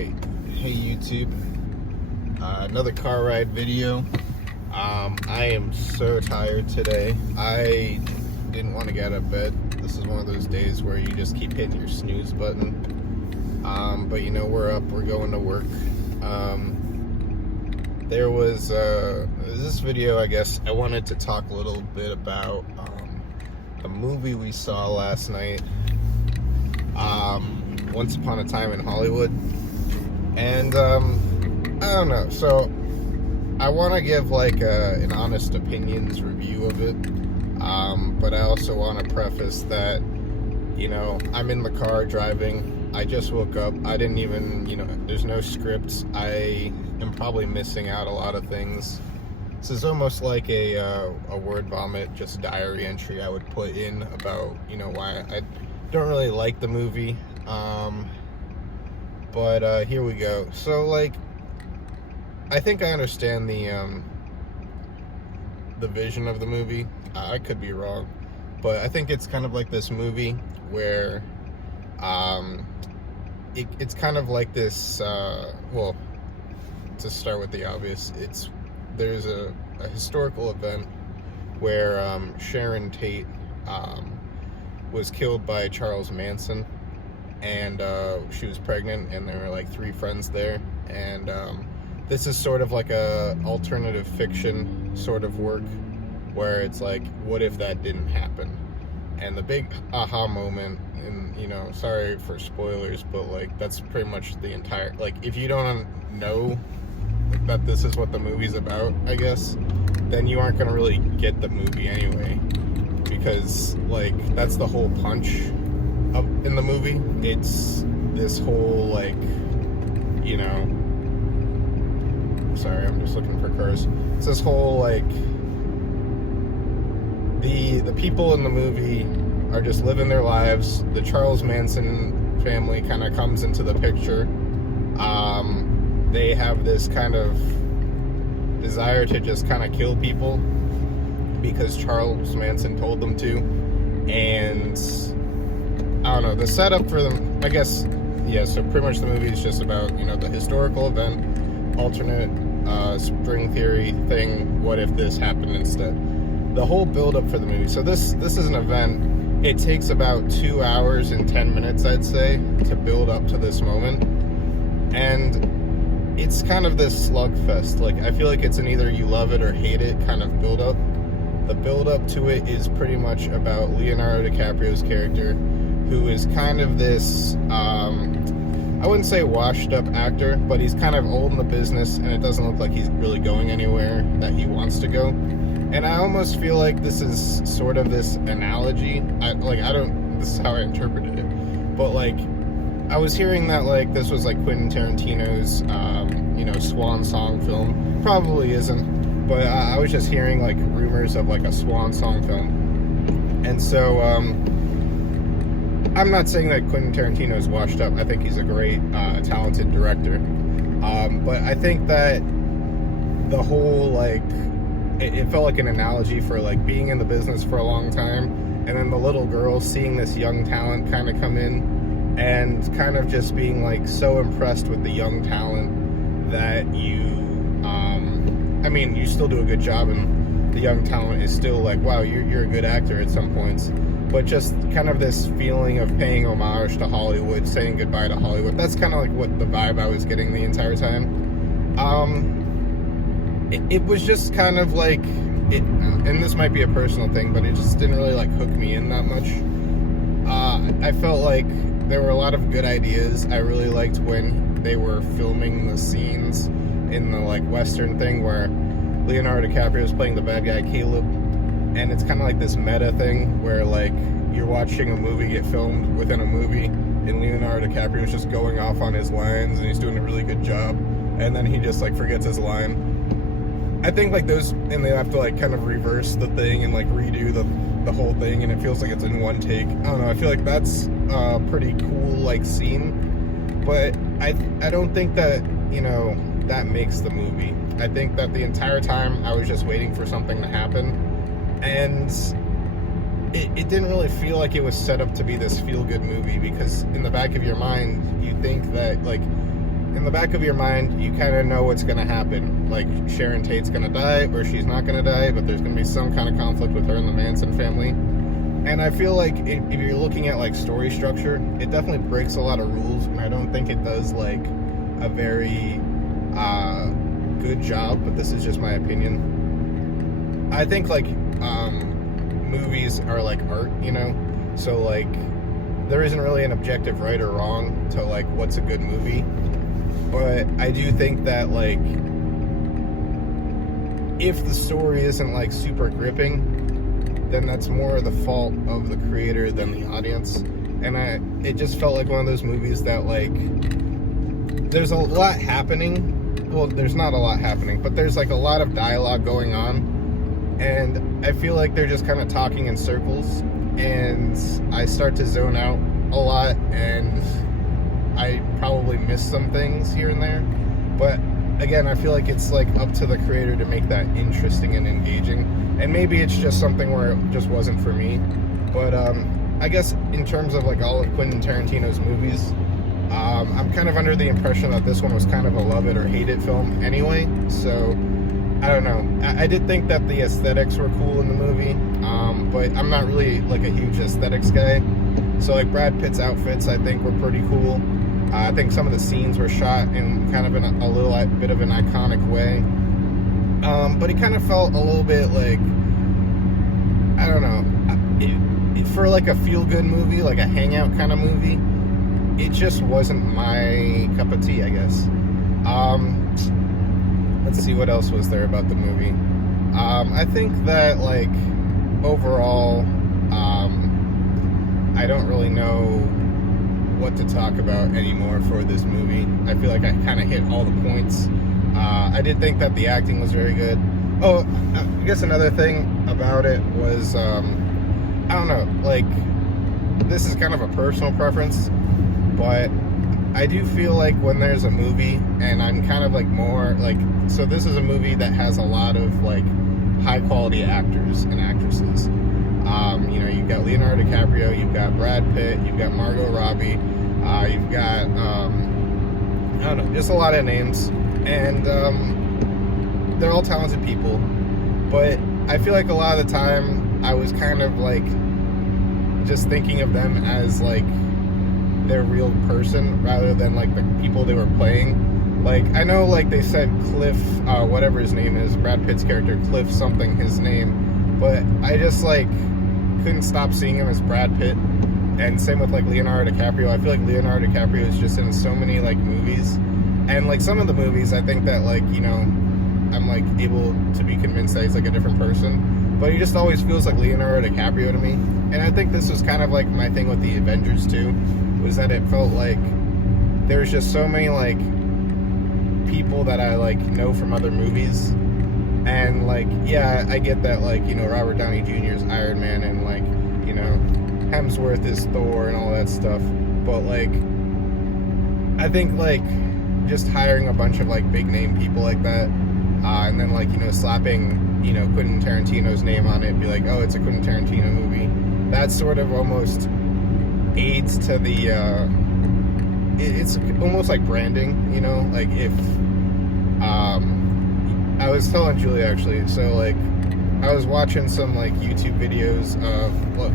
Alright, hey YouTube, another car ride video. I am so tired today. I didn't want to get out of bed. This is one of those days where you just keep hitting your snooze button. But you know, we're up, we're going to work. There was this video, I guess. I wanted to talk a little bit about a movie we saw last night, Once Upon a Time in Hollywood. And I don't know, so I want to give like an honest opinions review of it, but I also want to preface that, you know, I'm in the car driving. I just woke up. I didn't even, you know, there's no scripts. I am probably missing out a lot of things. This is almost like a word vomit, just diary entry I would put in about, you know, why I don't really like the movie. But here we go. So, like, I think I understand the vision of the movie. I could be wrong, but I think it's kind of like this movie where it's kind of like this. Well, to start with the obvious, there's a historical event where Sharon Tate was killed by Charles Manson, and she was pregnant, and there were like 3 friends there, and this is sort of like a alternative fiction sort of work where it's like, what if that didn't happen? And the big aha moment, and you know, sorry for spoilers, but like that's pretty much the entire, like, if you don't know that this is what the movie's about, I guess, then you aren't gonna really get the movie anyway, because like that's the whole punch in the movie. It's this whole, like, you know, sorry, I'm just looking for cars. It's this whole, like, the people in the movie are just living their lives. The Charles Manson family kind of comes into the picture. They have this kind of desire to just kind of kill people because Charles Manson told them to. And I don't know, the setup for them, I guess, yeah, so pretty much the movie is just about, you know, the historical event, alternate string theory thing, what if this happened instead. The whole build-up for the movie, so this is an event. It takes about 2 hours and 10 minutes, I'd say, to build up to this moment. And it's kind of this slugfest. Like, I feel like it's an either you love it or hate it kind of build-up. The build-up to it is pretty much about Leonardo DiCaprio's character, who is kind of this, I wouldn't say washed up actor, but he's kind of old in the business, and it doesn't look like he's really going anywhere that he wants to go. And I almost feel like this is sort of this analogy. This is how I interpreted it. But like, I was hearing that like this was like Quentin Tarantino's, you know, swan song film. Probably isn't, but I was just hearing like rumors of like a swan song film. And so, I'm not saying that Quentin Tarantino is washed up. I think he's a great, talented director. But I think that the whole, like, it felt like an analogy for, like, being in the business for a long time, and then the little girl seeing this young talent kind of come in, and kind of just being, like, so impressed with the young talent that you, I mean, you still do a good job, and the young talent is still like, wow, you're a good actor at some points. But just kind of this feeling of paying homage to Hollywood, saying goodbye to Hollywood. That's kind of like what the vibe I was getting the entire time. It was just kind of like, and this might be a personal thing, but it just didn't really like hook me in that much. I felt like there were a lot of good ideas. I really liked when they were filming the scenes in the like Western thing where Leonardo DiCaprio was playing the bad guy Caleb. And it's kind of like this meta thing where, like, you're watching a movie get filmed within a movie, and Leonardo DiCaprio is just going off on his lines, and he's doing a really good job, and then he just, like, forgets his line. I think, like, those, and they have to, like, kind of reverse the thing and, like, redo the whole thing, and it feels like it's in one take. I don't know, I feel like that's a pretty cool, like, scene, but I don't think that, you know, that makes the movie. I think that the entire time I was just waiting for something to happen. And it didn't really feel like it was set up to be this feel-good movie, because in the back of your mind, you think that, like, in the back of your mind, you kind of know what's going to happen. Like, Sharon Tate's going to die, or she's not going to die, but there's going to be some kind of conflict with her and the Manson family. And I feel like if you're looking at, like, story structure, it definitely breaks a lot of rules, and I don't think it does, like, a very good job, but this is just my opinion. I think, like, movies are like art, you know? So, like, there isn't really an objective right or wrong to, like, what's a good movie. But I do think that, like, if the story isn't, like, super gripping, then that's more the fault of the creator than the audience. And it just felt like one of those movies that, like, there's a lot happening. Well, there's not a lot happening, but there's, like, a lot of dialogue going on. And I feel like they're just kind of talking in circles. And I start to zone out a lot, and I probably miss some things here and there. But again, I feel like it's, like, up to the creator to make that interesting and engaging. And maybe it's just something where it just wasn't for me. But I guess in terms of, like, all of Quentin Tarantino's movies, I'm kind of under the impression that this one was kind of a love it or hate it film anyway. So I don't know. I did think that the aesthetics were cool in the movie, but I'm not really, like, a huge aesthetics guy. So, like, Brad Pitt's outfits, I think, were pretty cool. I think some of the scenes were shot in kind of a little bit of an iconic way. But it kind of felt a little bit like, I don't know, for, like, a feel-good movie, like a hangout kind of movie, it just wasn't my cup of tea, I guess. Let's see, what else was there about the movie? I think that, like, overall, I don't really know what to talk about anymore for this movie. I feel like I kind of hit all the points. I did think that the acting was very good. Oh, I guess another thing about it was, I don't know, like, this is kind of a personal preference, but I do feel like when there's a movie, and I'm kind of, like, more, like, so this is a movie that has a lot of, like, high-quality actors and actresses. You know, you've got Leonardo DiCaprio, you've got Brad Pitt, you've got Margot Robbie, you've got, I don't know, just a lot of names, and they're all talented people, but I feel like a lot of the time I was kind of, like, just thinking of them as, like, their real person rather than, like, the people they were playing. Like, I know, like, they said Cliff, whatever his name is, Brad Pitt's character, Cliff something, his name, but I just, like, couldn't stop seeing him as Brad Pitt. And same with, like, Leonardo DiCaprio. I feel like Leonardo DiCaprio is just in so many, like, movies, and, like, some of the movies I think that, like, you know, I'm, like, able to be convinced that he's, like, a different person, but he just always feels like Leonardo DiCaprio to me. And I think this was kind of, like, my thing with the Avengers too, was that it felt like there's just so many, like, people that I, like, know from other movies. And, like, yeah, I get that, like, you know, Robert Downey Jr. is Iron Man, and, like, you know, Hemsworth is Thor and all that stuff. But, like, I think, like, just hiring a bunch of, like, big name people like that, and then, like, you know, slapping, you know, Quentin Tarantino's name on it and be like, oh, it's a Quentin Tarantino movie, that sort of almost aids to the, it's almost like branding, you know, like, if, I was telling Julie, actually, so, like, I was watching some, like, YouTube videos of, well,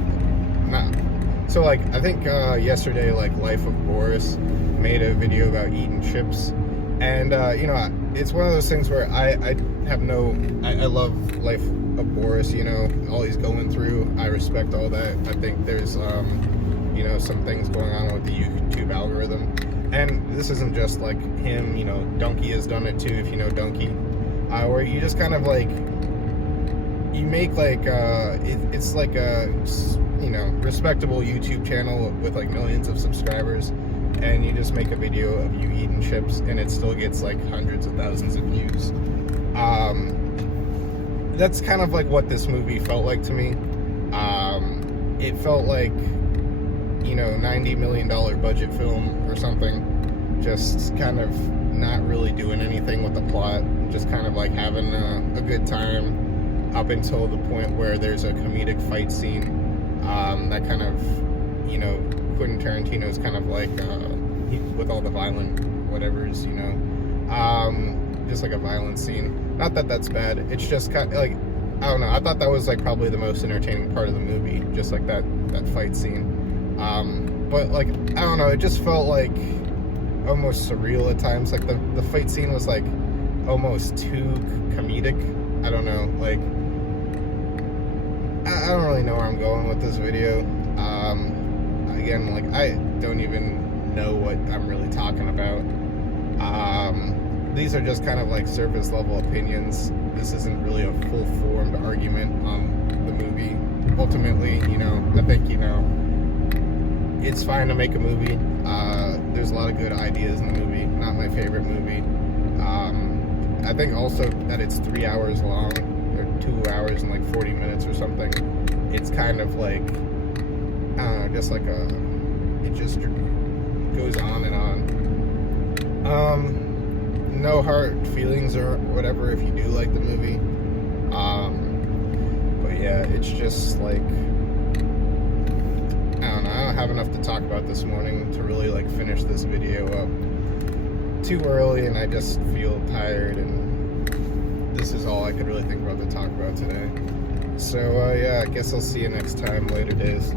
so, like, I think, yesterday, like, Life of Boris made a video about eating chips, and, you know, it's one of those things where I have no, I love Life of Boris, you know, all he's going through, I respect all that. I think there's, you know, some things going on with the YouTube algorithm, and this isn't just, like, him, you know, Donkey has done it too, if you know Donkey, where you just kind of, like, you make, like, it's like a, you know, respectable YouTube channel with, like, millions of subscribers, and you just make a video of you eating chips, and it still gets, like, hundreds of thousands of views. That's kind of, like, what this movie felt like to me. It felt like, you know, $90 million budget film or something, just kind of not really doing anything with the plot, just kind of, like, having a good time up until the point where there's a comedic fight scene, that kind of, you know, Quentin Tarantino's kind of like, with all the violent whatever's, just like a violent scene. Not that that's bad. It's just kind of like, I don't know. I thought that was like probably the most entertaining part of the movie, just like that fight scene. But like, I don't know. It just felt like almost surreal at times. Like the fight scene was like almost too comedic. I don't know. Like, I don't really know where I'm going with this video. Again, like, I don't even know what I'm really talking about. These are just kind of like surface level opinions. This isn't really a full formed argument on the movie. Ultimately, I think, it's fine to make a movie. There's a lot of good ideas in the movie. Not my favorite movie. I think also that it's 3 hours long, or 2 hours and like 40 minutes or something. It's kind of like, I don't know, just like it just goes on and on. No hard feelings or whatever if you do like the movie. But yeah, it's just like, I don't know, I don't have enough to talk about this morning to really like finish this video up too early, and I just feel tired, and this is all I could really think about to talk about today. So yeah, I guess I'll see you next time. Later days.